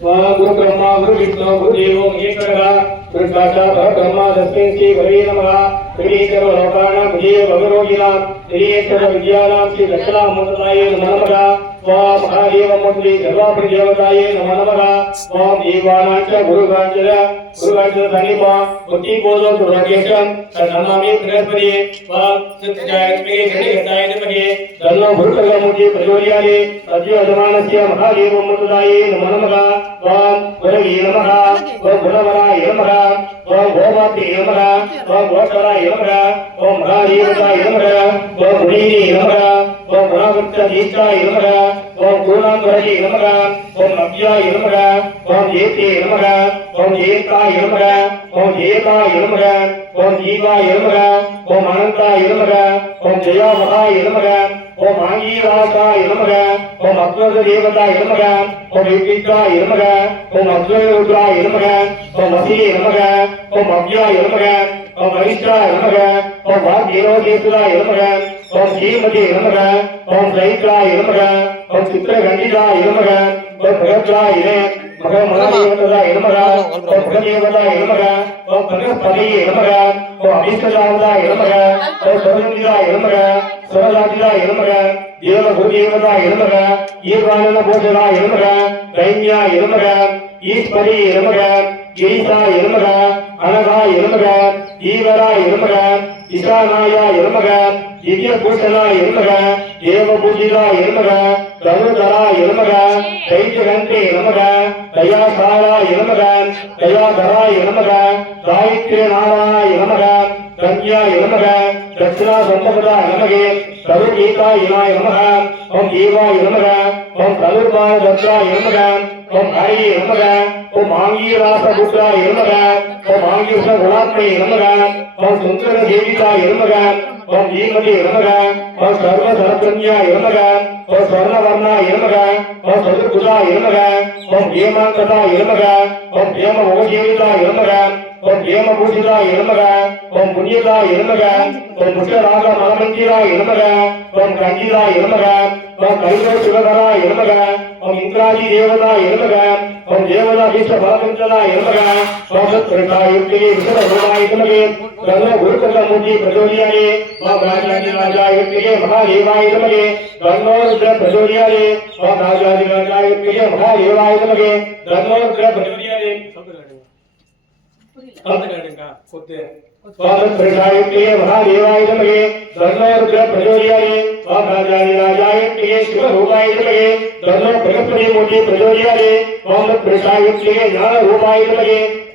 गुरु ब्रह्मा गुरु विष्णु गुरु देवो महेश्वरः गुरु साक्षात् ब्रह्मा तस्मै श्री गुरवे नमः। श्रीश्वर लोकानां विजय भगवरोगिणां श्रीश्वर विद्यानां श्री दक्षिणामूर्तये नमो नमः। ओम महादेवमूर्ति सर्वाभिदेवताये नमो नमः। ओम देवानां च गुरुगांचर समीपा बुद्धिबोधो सुरकेशं तन्नमामि बृहस्पति। ओम सिद्धायत्मे गणेशाय नमः। तन्नो गुरुकर्मूर्ति प्रचोदयामि। सद्यो यजमानस्य महादेवमूर्तये नमो नमः। ओम गुरवे नमः। ओम गुणवराय नमः। ओम गोमात्रे नमः। ओम गोचराय नमः। ओम महादेवताय नमः। ओम गुणीने नमः। ओम गुणवृत्तदीक्षाय नमः। ओम गुणांगरये नमः। ओम अव्याय नमः। ओम जेते नमः। ओम जेताय नमः। ओम जेताय नमः। ओम जीवाय नमः। ओम अनंताय नमः। ओम जयावहाय नमः। ओम आंगीरासाय नमः। ओम अग्रदेवताय नमः। ओम विद्याय नमः। ओम अग्ररुद्राय नमः। ओम असिये नमः। ओम अव्याय नमः। ओम अरिष्टाय नमः। ओम वाग्देवतेश्वराय नमः। ओम श्रीमते नमः। ओम चैत्राय नमः। ओम चित्रगंडिताय नमः। ओम भगद्राय नमः। महादेवताय नमः। ओम भगदेवताय नमः। ओम बृहस्पतये नमः। ओम अभिष्टदाय नमः। ओम सर्वज्ञाय नमः। सर्वराजाय नमः। देवभूदेवताय नमः। ईर्वाणनभूषणाय नमः। दैन्याय नमः। ईश्वरी नमः। गिरीशाय नमः। अनघाय नमः। ईवराय नमः। ईशानाय नमः। दिव्यभूषणाय नमः। देवपूजिताय नमः। धनुधराय नमः। दैत्यघण्टे नमः। दयासाराय नमः। दयाधराय नमः। गायत्रीनारायणाय नमः। गंग्याय नमः। दक्षिणासम्पदाय नमः। सर्वगीताय नमः। ओम देवाय नमः। ओम सर्वपादत्राय नमः। ओम हरिये नमः। ओम आंगीरासपुत्राय नमः। ओम आंगीरसगुणात्मने नमः। ओम सुंदरदेविताय नमः। ओम धीमते नमः। ओम सर्वधनप्रज्ञाय नमः। ओम स्वर्णवर्णाय नमः। ओम चतुर्भुजाय नमः। ओम हेमांकताय नमः। ओम हेमभोगजीविताय नमः। ओम हेमभूषिताय नमः। ओम पुण्यताय नमः। ओम पुष्यरागमलमन्दिराय नमः। ओम गंजिताय नमः। ओम कैलासशिवधराय नमः। ओम इंद्रादी देवताय नमः। ओम देवताभीष्टफलकुञ्जनाय नमः। ओम सत्पुरुषायुक्तिये विष्णुरूपाय नमः। तन्नो गुरुकर्मूर्ति प्रचोदयामि। ओम राजाधिराजायुक्तिये महादेवाय नमः। तन्नो रुद्र प्रचोदयामि। ओम राजाधिराजायुक्तिये महादेवाय नमः। तन्नो रुद्र प्रचोदयामि। स्वामत्प्रजायुक्तिये महादेवाय नमः। तन्नो रुद्र प्रचोदयामि। ओम राजाधिराजायुक्तिये शिवरूपाय नमः। तन्नो बृहस्पतिमूर्ति प्रचोदयामि। ओम प्रजायुक्तिये ज्ञानरूपाय नमः।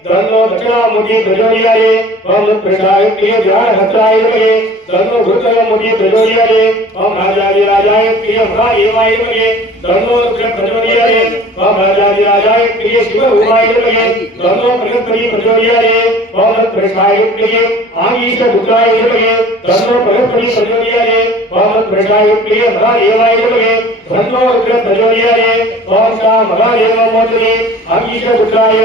तन्नो दक्षिणामूर्ति प्रचोदयामि। ओम प्रजायुक्तिये ज्ञानहस्ताय नमः। तन्नो गुरुकर्मूर्ति प्रचोदयामि। ओम राजाधिराजायुक्तिये महादेवाय नमः। तन्नो रुद्र प्रचोदयामि। ओम राजाधिराजायुक्तिये शिवरूपाय नमः। तन्नो बृहस्पति प्रचोदयामि। ओम प्रजायुक्तिये आंगीरसपुत्राय नमः। तन्नो बृहस्पति प्रचोदयामि। ओम प्रजायुक्तिये महादेवाय नमः। तन्नो रुद्र प्रचोदयामि। ओम सा महादेवमूर्तये आंगीरसपुत्राय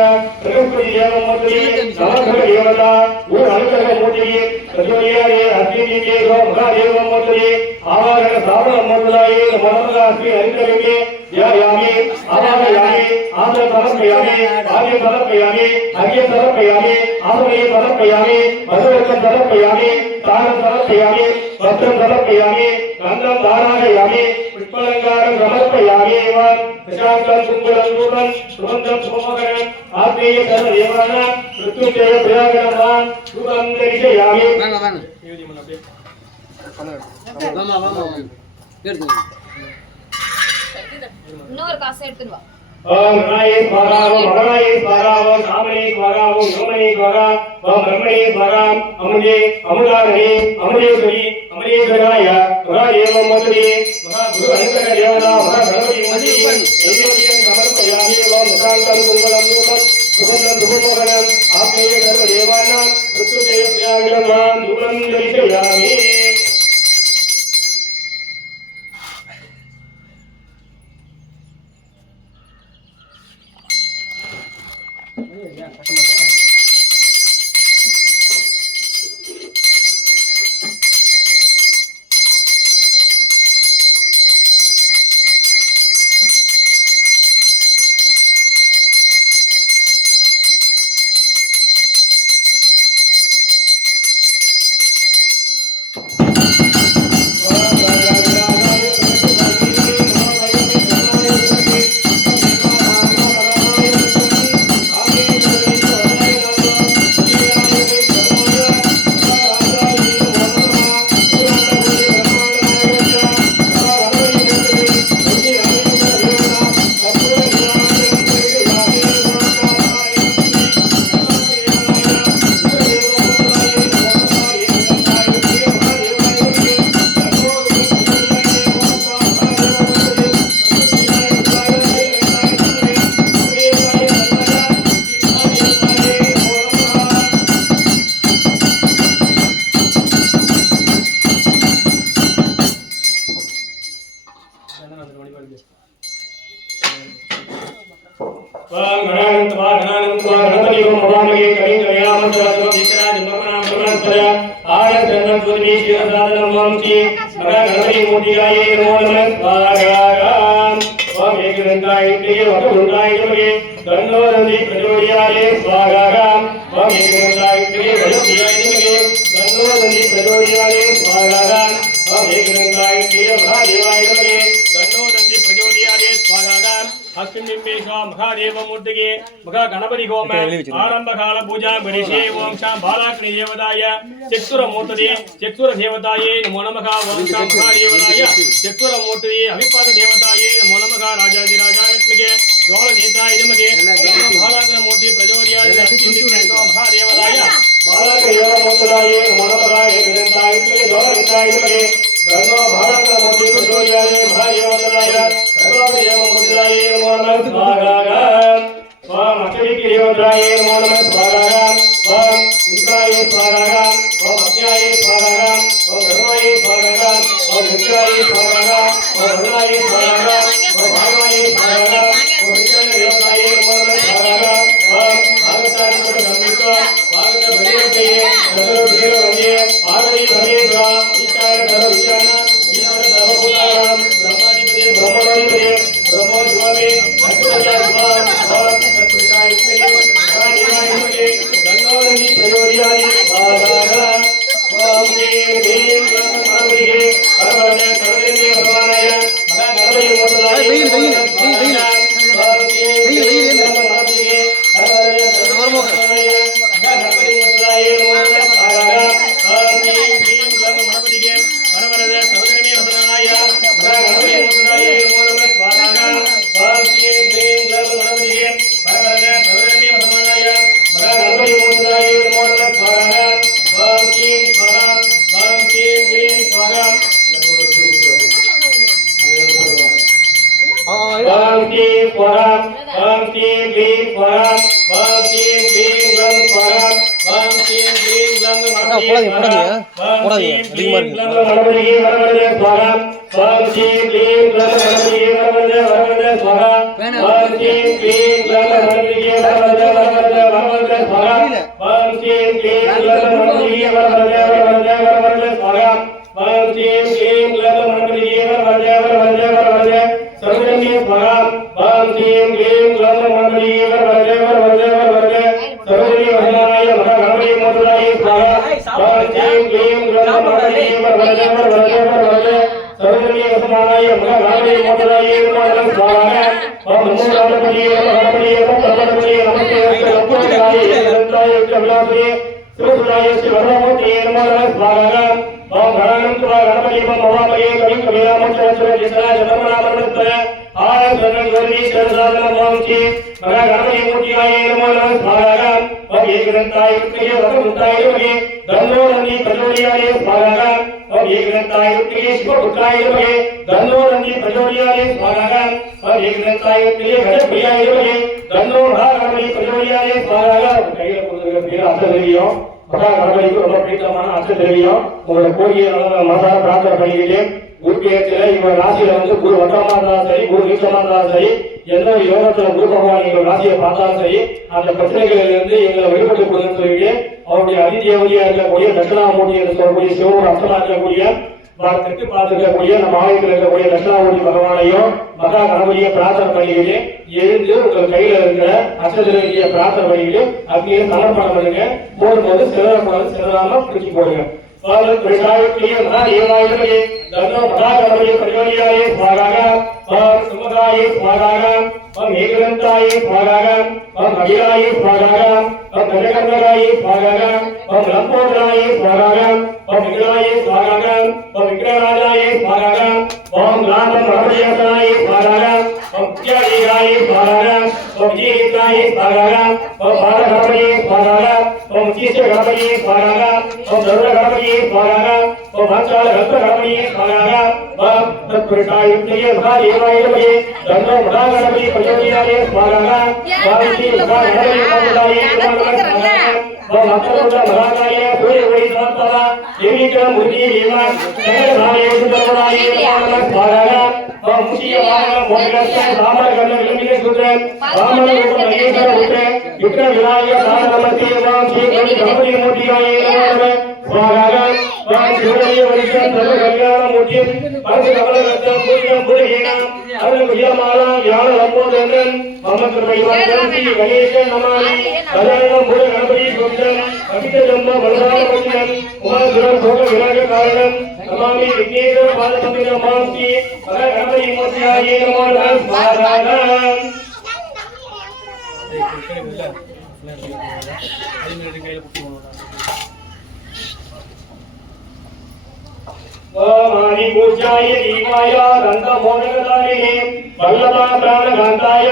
बृहस्पति देवमूर्तये नवग्रह देवता गुरु अनुग्रहमूर्तये प्रचोदयामि। अग्निदेवे महादेवमूर्तये आवाहन श्रावणमूर्तये नमो नमः। श्री हरिद्रवे ध्यायामि आवाहयामि आसन समर्पयामि आर्य समर्पयामि अर्घ्य समर्पयामि आसने समर्पयामि मधुरकं समर्पयामि तानं समर्पयामि वस्त्रं समर्पयामि गन्धं धारयामि पुष्पालङ्कारं समर्पयामि एवं प्रशान्तं सुन्दरं रूपं सुगन्धं सुमोदकम् आत्मेय सर्वदेवानां मृत्युञ्जय प्रयागणं रूपं दर्शयामि। இன்னொரு காசு எடுத்துட்டு வா. ओम गणाय स्वाहा। ओम भगवाय स्वाहा। ओम सामने स्वाहा। ओम योमने स्वाहा। ओम ब्रह्मणे स्वाहा। अमुजे अमुदारणे अमुदेश्वरी अमुदेश्वराय महादेवमूर्तये महागुरु अनुग्रह देवता महागणपति मूर्तये नैवेद्यं समर्पयामि। ओम निशान्तं कुङ्कुमं धूपं सुगन्धं धूपमोदकम् आत्मेय सर्वदेवानां मृत्युञ्जय प्रयागणं धूपं दर्शयामि। ओम गणानंत्वा गणानंत्वा गणपति ओम भवामहे कविं कवयामश्वरो विश्वराज ब्रह्मणां ब्रह्मणस्पदय आयत्रं ज्योतिषी शिवसादनं ओम श्री महा गणपति मूर्तियाय नमो नमः स्वाहा ओम एकदंताय प्रिय वक्रतुंडाय नमः गणोरंदि प्रचोदयाय स्वाहा ओम एकदंताय प्रिय वक्रतुंडाय नमः गणोरंदि प्रचोदयाय स्वाहा ओम एकदंताय प्रिय महादेवाय नमः गणोरंदि प्रचोदयाय स्वाहा अस्मिन्निमेषा महादेवमूर्तिगे महा गणपति होम आरंभकाल पूजा गणेशे ओम शां बालाग्नि देवताय चक्षुरमूर्तये चक्षुरदेवताये नमो नमः ओम शां महादेवताय चक्षुरमूर्तये अभिपाद देवताये नमो नमः राजाधिराजाय नमः द्वारनेताय नमः बालाग्नमूर्ति प्रचोदयाय अस्मिन्निमेषा महादेवताय बालाग्नमूर्तये नमो नमः एकदन्ताय नमः द्वारनेताय नमः धर्मो बालाग्नमूर्ति प्रचोदयाय महादेवताय सर्वदेवमूर्तये नमो नमः स्वाहा ओम अक्षरिकेयोद्राय नमो नमः स्वाहा ओम इंद्राय स्वाहा ओम अज्ञाय स्वाहा ओम धर्माय स्वाहा ओम नित्याय स्वाहा ओम वरुणाय स्वाहा ओम भागवाय स्वाहा ओम विष्णुदेवताय नमो नमः स्वाहा ओम भागवताय नमः भागवत भगवते सर्ववीरवन्दे पार्वती परमेश्वरा ईशान सर्व विज्ञान ईशान सर्वभूतानां ब्रह्माधिपते ब्रह्मणोधिपते ब्रह्मो शिवमे अच्युताय स्वाहा ओम सत्पुरुषाय विष्णुवे गणोरंदि प्रचोदयाय स्वाहा ओम ह्रीं ह्रीं गणपतिये परमवदने सर्वदेवे भगवानाय महा गणपति मूर्तये வெயில் ஓம் அக்ரமுட மகாகாய சூரியவழி சமர்ப்பவ தேவிக்கிரம் முருகி தேவான் சங்கரநாயேசு பரவராயே நம ஸ்வாகா ஓம் முக்கிய வாகனம் மோகனஸ்த ராமர கண்ண விளம்பிய சூத்திரன் ராமர ரூப மகேஸ்வர உத்திரன் விக்ர விநாயக சாதனமஸ்தே ஓம் ஸ்ரீ கணபதி மூர்த்தியாயே நம ஸ்வாகா ஓம் சிவனைய வரிசன் சர்வ கல்யாண மூர்த்தி பரசு கமல ரத்னம் பூஜ்யம் பூஜ்யம் அருள் விஜயமாலா ஞான லம்போதரன் மம கிருபைவான் ஸ்ரீ கணேசன் நமாமி கல்யாணம் மூல கணபதி சூத்திரன் அபித ஜம்ப பலராம பட்சன் உமாசுரன் சோக விநாயக காரணம் நமாமி விக்னேஸ்வர பாதசமித மாஸ்தி மக கணபதி மூர்த்தியாயே நமோ ஸ்வாகா ஓமானி பூஜ்யாய தீவாய ரந்த மோதகதாரிணே வல்லபா பிராணகாந்தாய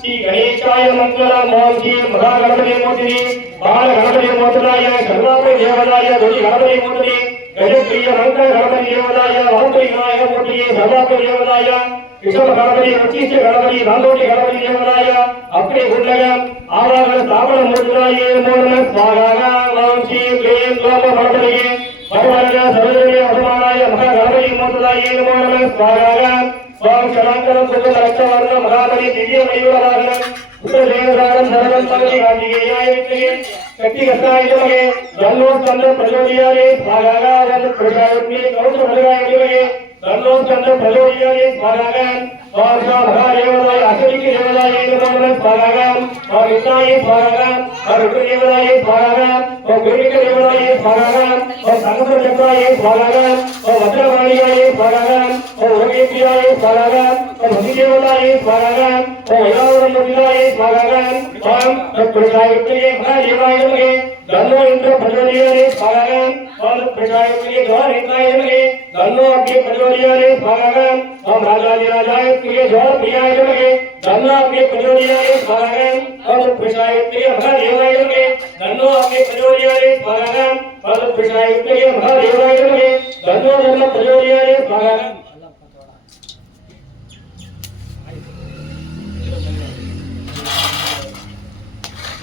ஸ்ரீ கணேசாய மங்களம் ஓம் ஸ்ரீ மகா கணபதி மூர்த்தினி பால கணபதி மூர்த்தனாய சர்வாபி தேவதாய துணி கணபதி மூர்த்தினி கஜப்பிரிய மந்திர கணபதி தேவதாய வாசி விநாயக மூர்த்தினி சர்வாபி தேவதாய ரிஷப கணபதி வச்சிஷ்ட கணபதி நாந்தோட்டி கணபதி தேவதாய அப்படி குண்டகம் ஆவாகன ஸ்தாபன மூர்த்தனாய நமோ ஸ்வாகா ஓம் ஸ்ரீ க்ளீம் லோக கணபதியே பகவான சர்வதேவ அபிமானாய மகா கணபதி மூர்த்தனாய நமோ ஸ்வாகா ஓம் சராங்கரம் சுத்த ரக்தவர்ண மகாபலி திவ்ய மயூரவாகனம் உத்தரதேவசாரம் சரவம் பகவதி கார்த்திகேயாய வித்மகே சக்தி கர்த்தாய வித்மகே தன்னோ ஸ்கந்த பிரச்சோதயாய ஸ்வாகா ஓம் பிரஜாபதி கௌதம பலகாய வித்மகே தன்னோ ஸ்கந்த பிரச்சோதயாய ஸ்வாகா ஓம் மகா தேவதாய அசரிக்கு தேவதாய நமோ ஸ்வாகா ஓம் விஷ்ணாய ஸ்வாகா ஓம் ருத்ர தேவதாய ஸ்வாகா ஓம் குருவிக தேவதாய ஸ்வாகா ஓம் சங்கர சக்கராய ஸ்வாகா ஓம் வஜ்ரவாணியாய ஸ்வாகா ஓம் உலகேந்திராய ஸ்வாகா ஓம் மதிதேவதாய ஸ்வாகா ஓம் ஐராவதமூர்த்தியாய ஸ்வாகா ஓம் தத்பிரசாயத்ரியே மகா தேவாய நமகே தன்னோ இந்திர பிரச்சோதயாய ஸ்வாகா ஓம் தத்பிரசாயத்ரியே ஜோஹரித்ராய நமகே தன்னோ அக்னி பிரச்சோதயாய ஸ்வாகா ஓம் ராஜாதிராஜாய ஜோஹர்பிரியாய நமகே தன்னோ அக்னி பிரச்சோதயாய ஸ்வாகா ஓம் தத்பிரசாயத்ரியே மகா தேவாய நமகே தன்னோ அக்னி பிரச்சோதயாய ஸ்வாகா ஓம் தத்பிரசாயத்ரியே மகா தேவாய நமகே தன்னோ தர்ம பிரச்சோதயாய ஸ்வாகா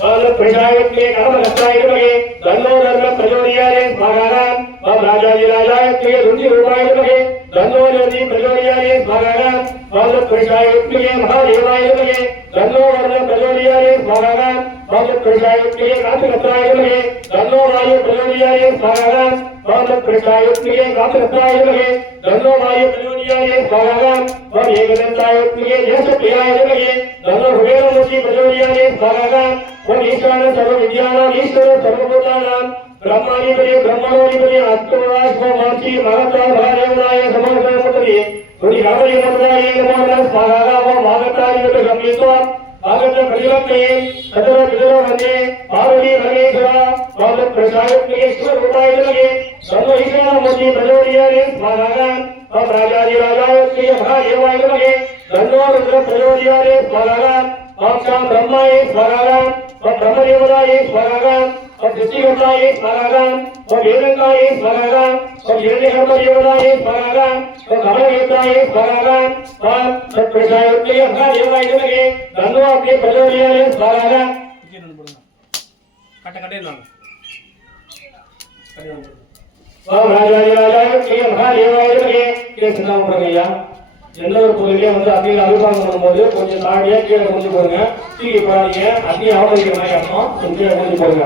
ओम प्रजायत्रे कर्मकर्ताय नमः तन्नो धर्म प्रचोदयाय स्वाहा ओम राजाधिराजाय रुचि रूपाय नमः तन्नो ज्योति प्रचोदयाय स्वाहा ओम प्रजायत्रे महादेवाय नमः तन्नो धर्म प्रचोदयाय स्वाहा ओम प्रजायत्रे कामकर्ताय नमः तन्नो वायु प्रचोदयाय स्वाहा ओम प्रजायत्रे कामकर्ताय नमः तन्नो वायु प्रचोदयाय स्वाहा ओम एकदन्ताय ज्येष्ठप्रियाय नमः तन्नो कुबेरमूर्ति प्रचोदयाय स्वाहा ओम ईशान सर्व विद्यानां ईश्वर सर्वभूतानां ब्रह्माधिपति ब्रह्मणोधिपति आत्मवास्व माची महता महादेवनाय समर्पणमुद्रे तुनि गावली मुद्राये नमो स्वाहा ओम मागताधिपति गम्यत्व आगत प्रतिलक्ष्ये सदर विदुर वन्दे पार्वती परमेश्वर ओम प्रसादप्रिये स्वरूपाय नमः सर्व ईशानमूर्ति प्रचोदयाय स्वाहा ओम राजाधिराजाय श्री महादेवाय नमः तन्नो रुद्र प्रचोदयाय स्वाहा ओम शाम ब्रह्माय स्वाहा ओम ब्रह्मदेवताय स्वाहा ओम सृष्टिकर्ताय स्वाहा ओम वेदंताय स्वाहा ओम हिरण्यगर्भदेवताय स्वाहा ओम कमलवेताय स्वाहा ओम सत्प्रसादप्रिय महादेवाय नमः तन्नो अग्नि प्रचोदयाय स्वाहा ओम राजाधिराजाय श्री महादेवाय नमः कृष्णा प्रगया எல்லோரு பொருளையும் வந்து அப்படியே அபிஷேகம் பண்ணும்போது கொஞ்சம் தாடியா கீழே கொஞ்சம் போடுங்க தீக்கி பாருங்க அப்படியே ஆபரிக்கிற மாதிரி அர்த்தம் கொஞ்சம் கொஞ்சம் போடுங்க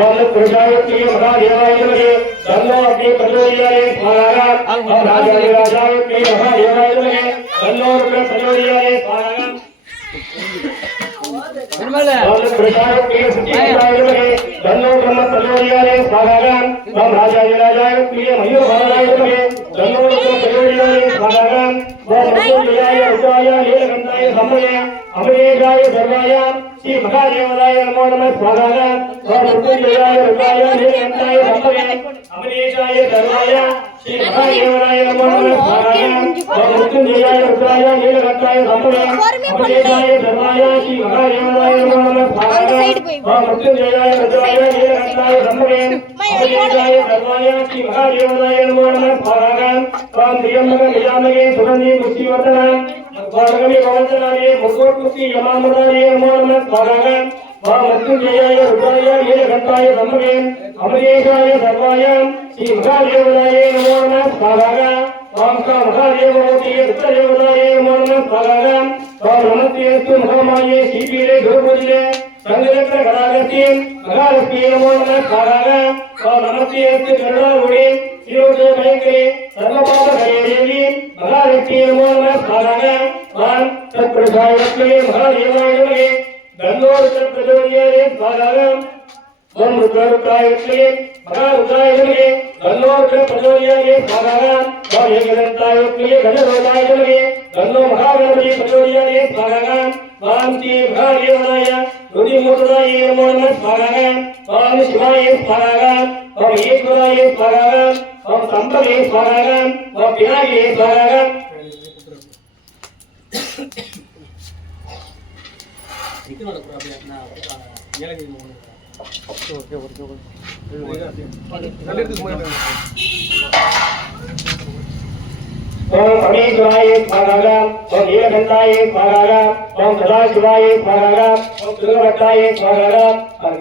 ஓம் பிரஜாயத்ரி மகா தேவாய நமஹ தன்னோ அக்னி பிரச்சோதயாய ஸ்வாஹா ஓம் ராஜாதிராஜாய மகா தேவாய நமஹ தன்னோ ருத்ர பிரச்சோதயாய ஸ்வாஹா ओम प्रजापति सिद्धिदाय नमः तन्नो ब्रह्म प्रचोदयाय स्वाहा ओम राजाधिराजाय प्रिय मयूर भरणाय नमः तन्नो रुद्र प्रचोदयाय स्वाहा ओम मृत्युंजयाय रुद्राय नीलकंठाय संभवे अमरेशाय सर्वाय श्री महादेवताय नमो नमः स्वाहा ओम मृत्युंजयाय रुद्राय नीलकंठाय संभवे अमरेशाय सर्वाय श्री महादेवताय नमो नमः स्वाहा ओम मृत्युंजयाय रुद्राय नीलकंठाय संभवे अमरेशाय सर्वाय श्री महादेवताय नमो नमः स्वाहा ओम मृत्युंजयाय रुद्राय नीलकंठाय संभवे अमरेशाय सर्वाय श्री महादेवताय नमो नमः स्वाहा ओम त्र्यंबक यजामहे सुगंधि पुष्टिवर्धन भगवती भवतनाय मुकुट मुक्ति यमामृताय नमो नमः स्वाहा மத்யுஞ்சயாய ருத்ராய நீலகண்டாய பிரம்மவே அமரேஷாய சர்வாய ஸ்ரீ மகாதேவதாய நமோ நமः ஸ்வாஹா. ஓம் ஸ்ரீ மகாதேவமூர்த்தியே ருத்ரதேவதாய நமோ நமः ஸ்வாஹா. ஓம் நமஸ்தேஸ்து மகாமாயே ஸ்ரீபீடே குருபூஜிதே சங்கரத்ன கடாகஸ்தே மகாலட்சுமியே நமோ நமः ஸ்வாஹா. ஓம் நமஸ்தேஸ்து கருணாரூடே சிரோஜே பயங்கரே சர்வபாபஹரே தேவி மகாலட்சுமியே நமோ நமः ஸ்வாஹா. ஓம் தத்பிரசாய லக்ஷ்மியே மகாதேவாய நமः தன்னோருத்த பிரஜோதியாயே ஸ்வாஹா. ஓம் ருத்ராய லக்ஷ்மியே மகாருத்ராய நமः தன்னோருத்த பிரஜோதியாயே ஸ்வாஹா. ஓம் ஏகதந்தாய லக்ஷ்மியே கணரோதாய நமः தன்னோ மகாகணபதி பிரஜோதியாயே ஸ்வாஹா. ஓம் ஸ்ரீ மகாதேவாய ருதிமூர்த்ததாய நமோ நமः ஸ்வாஹா. ஓம் சிவாய ஸ்வாஹா. ஓம் ஈஸ்வராய ஸ்வாஹா. ஓம் சம்பவே ஸ்வாஹா. ஓம் விநாயகே ஸ்வாஹா. ओम परमेश्वराय स्वाहा. ओम नीलकंठाय स्वाहा. ओम सदाशिवाय स्वाहा. ओम दुर्गभट्टाय स्वाहा. ओम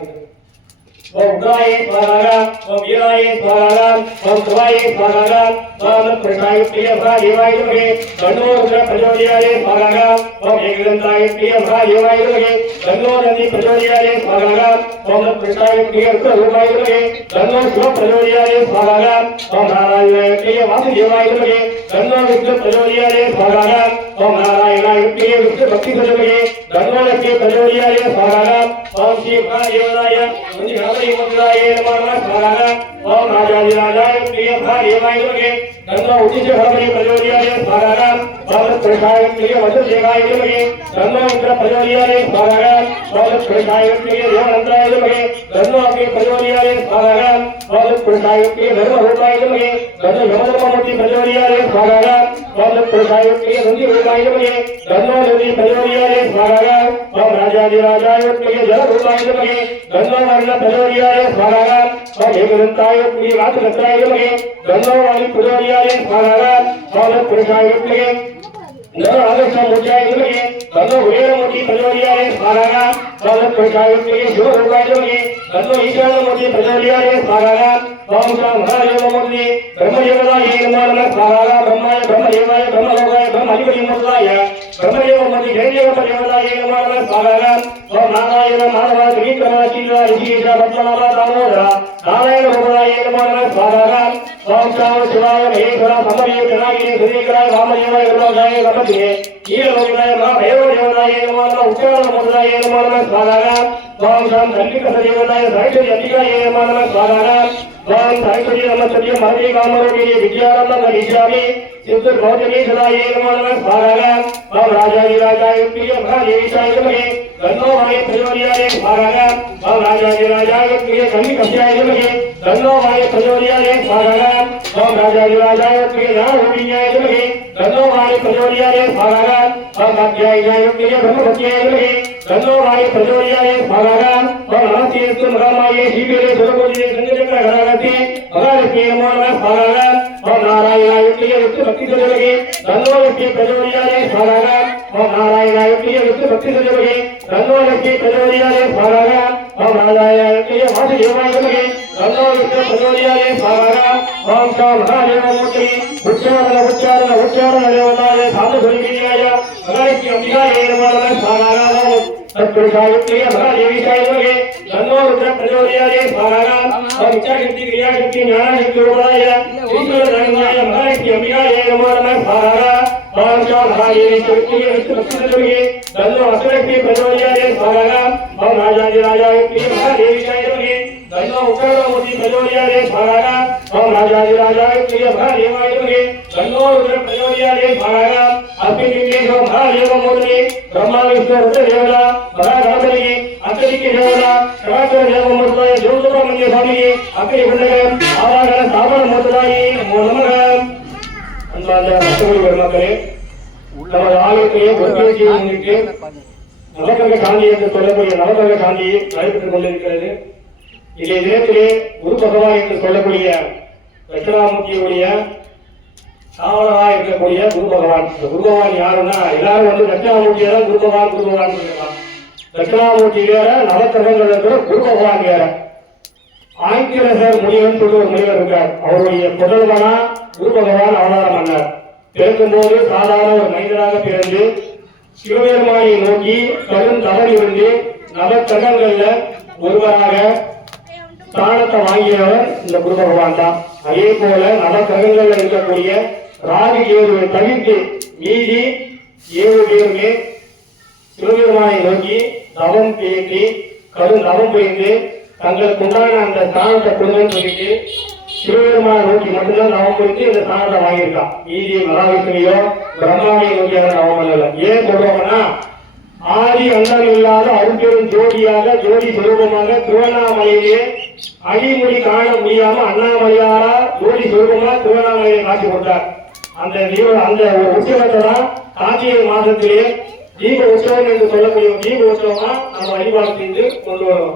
उग्राय स्वाहा. ओम वीराय स्वाहा. ओम शिवाय स्वाहा. ओम प्रसाय प्रिय महादेवाय नमः तन्नो रुद्र प्रचोदयाय स्वाहा. ओम एकदंताय प्रिय महादेवाय नमः तन्नो नंदी प्रचोदयाय स्वाहा. ओम प्रसाय प्रिय रूपाय नमः तन्नो शिव प्रचोदयाय स्वाहा. ओम नारायणाय प्रिय वासुदेवाय नमः तन्नो विष्णु प्रचोदयाय स्वाहा. ओम नारायणाय प्रिय विष्णु भक्ति प्रचोदयाय तन्नो लक्ष्मी प्रचोदयाय स्वाहा. ओम श्री महादेवाय मुनिहरमूर्तये नमः स्वाहा. ओम राजाधिराजाय प्रिय महादेवाय नमः तन्नो उच्च हरमणि प्रचोदयाय स्वाहा. ओम प्रसाय प्रिय वसुदेवाय नमः तन्नो इंद्र प्रचोदयाय स्वाहा. ओम प्रसाय प्रिय देवानंदाय नमः तन्नो अग्नि प्रचोदयाय स्वाहा. ओम प्रसाय प्रिय धर्मरूपाय नमः तन्नो यमधर्ममूर्ति प्रचोदयाय स्वाहा. ओम प्रसाय प्रिय नंदी रूपाय नमः तन्नो नंदी प्रचोदयाय स्वाहा. ओम राजाधिराजाय प्रिय जलरूपाय नमः तन्नो वर्ण प्रचोदयाय स्वाहा. ओम एकदंताय प्रिय वासुदेवाय नमः तन्नो वायु प्रचोदयाय स्वाहा. ओम प्रसाय प्रिय नर आदर्शमूर्त्याय नमः तन्नो उदयमूर्ति प्रचोदयाय स्वाहा. ओम प्रसाय प्रिय शिवरूपाय नमः तन्नो ईशानमूर्ति प्रचोदयाय स्वाहा. ओम सा महादेवमूर्ति ब्रह्मदेवताय नमो नमः स्वाहा. ब्रह्माय ब्रह्मदेवाय ब्रह्मलोकाय ब्रह्मधिपतिमूर्ताय ब्रह्मदेवमूर्ति जयदेवताय नमो नमः स्वाहा. ओम नारायण माधव त्रिविक्रमशीला ऋषिकेश पद्मनाभ दामोदर नारायण रूपाय नमो नमः स्वाहा. ओम शाम शिवाय महेश्वर समरे प्रणागिने सुधीकराय वामदेवाय गुरुदाय गणपतिये ईलोकाय महाभैरवदेवताय नमो नमः उच्चारणमूर्ताय नमो नमः स्वाहा. ओम शाम कल्लिकसदेवताय साक्षात् अंबिकाय नमो नमः स्वाहा. ओम साक्षात् नमस्ते मरणे कामरोगिने विद्यारम्भ करिष्यामि सिद्धभौतिके सदाय नमो नमः स्वाहा. ओम राजाधिराजाय प्रिय महादेवीशाय नमः तन्नो वायु प्रचोदयाय स्वाहा. ओम राजाधिराजाय प्रिय कलिकस्याय नमः तन्नो वायु प्रचोदयाय स्वाहा. ओम राजाधिराजाय प्रिय ज्ञानरूपिण्याय नमः तन्नो वायु प्रचोदयाय स्वाहा. ओम कात्यायनाय प्रिय ब्रह्मभक्त्याय नमः तन्नो वायु प्रचोदयाय स्वाहा. ओम नमस्तेस्तु महामाये श्रीपीठे सुरपूजिते संगचक्र गणागते महालक्ष्मी नमो नमः स्वाहा. ओम नारायणाय प्रिय विष्णु भक्ति प्रचोदयाय तन्नो लक्ष्मी प्रचोदयाय स्वाहा. ओम नारायणाय प्रिय विष्णु भक्ति प्रचोदयाय तन्नो लक्ष्मी प्रचोदयाय स्वाहा. ओम नारायणाय प्रिय वासुदेवाय नमः तन्नो विष्णु प्रचोदयाय स्वाहा. ओम सा महादेवमूर्ति उच्चारण देवताय साधुस्वरूपिण्याय महालक्ष्मी अंबिकाय नमो नमः स्वाहा. तत्पुरुषाय प्रिय महादेवीशाय नमः तन्नो रुद्र प्रचोदयाय स्वाहा. ओम इच्छाशक्ति क्रियाशक्ति ज्ञानशक्ति रूपाय ईश्वरधर्माय महालक्ष्मी अंबिकाय नमो नमः स्वाहा. ओम सा महादेवी प्रिय विष्णु भक्ति प्रचोदयाय तन्नो अष्टलक्ष्मी प्रचोदयाय स्वाहा. ओम राजाधिराजाय प्रिय महादेवीशाय नमः तन्नो उग्रमूर्ति प्रचोदयाय स्वाहा. ओम राजाधिराजाय प्रिय महादेवाय नमः तन्नो रुद्र प्रचोदयाय स्वाहा. अस्मिन् लिङ्गेषु महादेवमूर्ति ब्रह्मा विष्णु रुद्रदेवता महागणपतिः अन्तरिक्षे देवता शङ्कर देवमूर्तये देवसुब्रह्मण्य स्वामिये अग्निकुण्डकम् आवाहन स्थापनमूर्तये नमो नमः. அன்பார்ந்த பக்தர்கள் பெருமக்களே, நமது ஆலயத்திலே பொறுப்பேற்றியை முன்னிட்டு நவகிரக சாந்தி என்று சொல்லக்கூடிய நவகிரக சாந்தியை நடைபெற்றுக் கொண்டிருக்கிறது. இன்றைய தினத்திலே குரு பகவான் என்று சொல்லக்கூடிய தட்சிணாமூர்த்தியுடைய சாவலராக இருக்கக்கூடிய குரு பகவான். இந்த குரு பகவான் யாருன்னா எல்லாரும் தட்சிணாமூர்த்தியை தான் குரு பகவான் சொல்லலாம். தட்சிணாமூர்த்தி வேற, நவக்கிரகங்கள் இருக்கிற குரு பகவான் வேற. ஆங்கிரசர் முனிவன் சொல்லி ஒரு முனிவர் இருக்கார். அவருடைய புதல்வனா குரு பகவான் அவதாரம் பண்ணார். பிறக்கும்போது சாதாரண ஒரு மனிதனாக பிறந்து சிவபெருமானை நோக்கி கடும் தவறு இருந்து நவக்கிரகங்கள்ல ஒருவராக ஸ்தானத்தை வாங்கியவர் இந்த குரு பகவான் தான். அதே போல நவக்கிரகங்கள்ல இருக்கக்கூடிய ராகு கேதுவை தவிர்த்து மீதி 7 பேருமே சிவபெருமானை நோக்கி தவம் பேசி கடும் தவம் புரிந்து தங்களுக்கு உண்டான அந்த ஸ்தானத்தை கொடுங்கன்னு சொல்லிட்டு சிவபெருமானை நோக்கி மட்டும்தான் தவம் புரிந்து இந்த ஸ்தானத்தை வாங்கியிருக்கான். மீதி மகாவிஷ்ணுவையோ பிரம்மாவை நோக்கியாக தவம் பண்ணல. ஏன் சொல்றோம்னா ஆதி அந்தம் இல்லாத அரும்பெரும் ஜோதியாக ஜோதி சுரூபமாக திருவண்ணாமலையிலே அடிமுடி காண முடியாம அண்ணாமலையாரா ஜோதி சுரூபமா திருவண்ணாமலையை காட்சி கொடுத்தார். அந்த ஒரு உற்சவத்தை தான் கார்த்திகை மாதத்திலே தீப உற்சவம் என்று சொல்லக்கூடிய தீப உற்சவமா நம்ம வழிபாடு செஞ்சு கொண்டு வரோம்.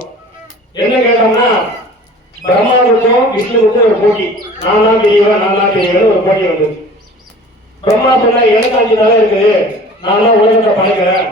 என்ன கேட்டோம்னா பிரம்மாவுக்கும் விஷ்ணுவுக்கும் ஒரு போட்டி. நான் தான் பெரியவன் ஒரு போட்டி வந்தது. பிரம்மா சொன்ன எனக்கு 5 தலை இருக்குது, நான் தான் உலகத்தை படைக்கிறேன்.